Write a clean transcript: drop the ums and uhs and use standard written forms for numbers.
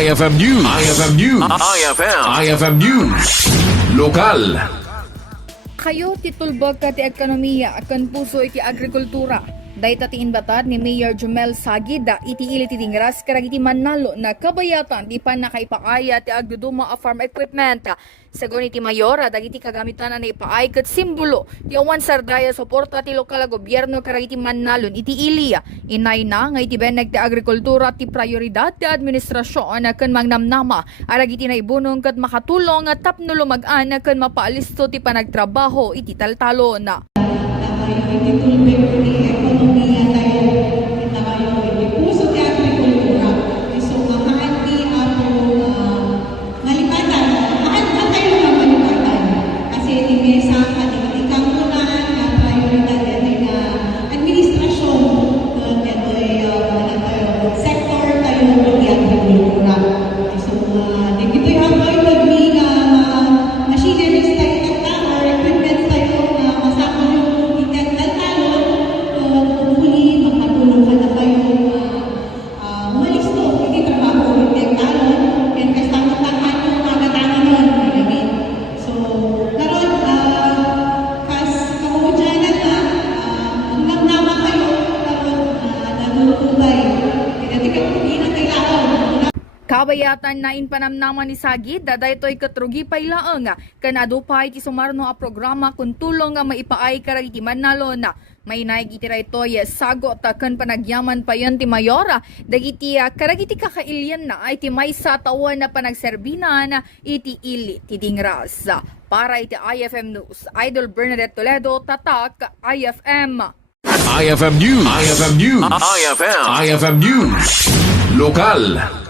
IFM News. IFM News. IFM News. Lokal. Kayo titulbag ka ti ekonomiya akan puso iti agrikultura. Dahil ti inbatad ni Mayor Jumel Sagida iti ili ti tingras karagiti manalo na kabayatan di pa nakaipakaya ti agduduma a farm equipment. Sagon iti Mayor, dagiti kagamitan na ipaay kat simbolo ti awan sardaya suporta ti lokal a gobyerno karagiti manalon iti ili. Inay na nga iti beneg ti agrikultura ti prioridad ti administrasyon ken mangnamnama aragiti naibunong kat makatulong at tapno lumagan ken mapaalisto ti panagtrabaho iti taltalon. Hindi tulong ni ekonomiya tayo, kita kayo, hindi puso ti agrikultura. So, makaan ti malipatan, makaan ka tayo nga malipatan. Kasi hindi sa ating kampunaan na prioridad natin na administrasyon, sector tayo ng agrikultura. So, dito yung mga machineries tayo or equipment tayo na masama yung Kabayatan na inpanamnaman ni Sagid, daday to'y katrugi pay laang, kanado pa iti sumarno a programa kung tulong nga maipaay karag iti manalo na. May naig iti raytoy sagot kan panagyaman pa yon ti Mayora, dagiti karag iti kakailyan na ay ti may sa tawan na panagserbinan iti ili ti dingras. Para iti IFM News, Idol Bernadette Toledo, Tatak, IFM. IFM News. IFM News. IFM News. Lokal.